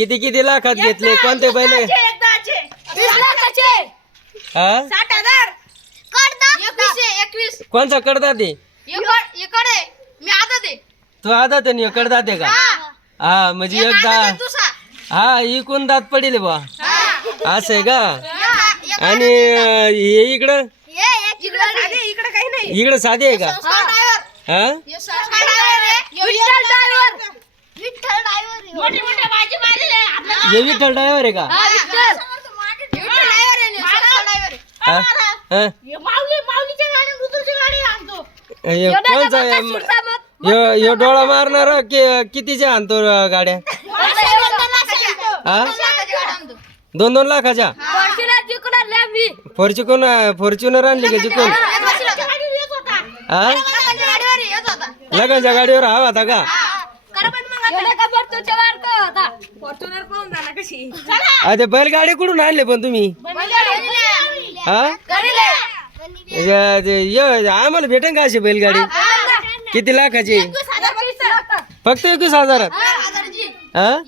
किती किती लाखात घेतले? कोणते बैल लाखाचे. हा? साठ हजार. एकवीसशे एकवीस कोणचा कडदा ते? इकड इकडे मी आता दे. तो आदा तर कडदा ते का? हा. म्हणजे एकदा हा इकून दात पडेल बा असं आहे का? आणि अं, हे इकडं? इकडे काही नाही. इकडं साधे आहे का? हा मोठे मोठे भाजी मारलेले हे विठ्ठल ड्रायव्हर आहे का? हा? हा? माऊली माऊलीच्या गाडी रुद्रची गाडी आणतो हे कोणचा आहे? ह्यो ह्यो डोळा मारणार की कितीच्या आणतो अं, गाड्या? हा? दोन दोन लाखाच्या? फॉर्च्युनर फॉर्च्युनर आणली का जिकून? हा? लगांच्या गाडीवर हवा होता. का? ते बैलगाडी कुठून आणले पण तुम्ही? हा? हे- ते- ये- आम्हाला भेटेन का अशी बैलगाडी? किती लाखाची? फक्त. एकवीस हजारात हा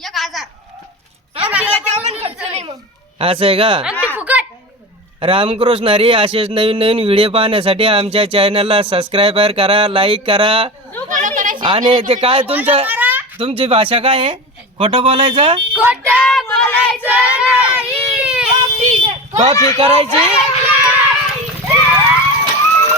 असं आहे का? रामकृष्ण हरी असेच नवीन नवीन व्हिडिओ पाहण्यासाठी आमच्या चॅनलला सबस्क्राईब करा लाईक करा. आणि ते काय तुमच्या तुमची भाषा काय आहे? खोटं बोलायचं? कॉफी करायची?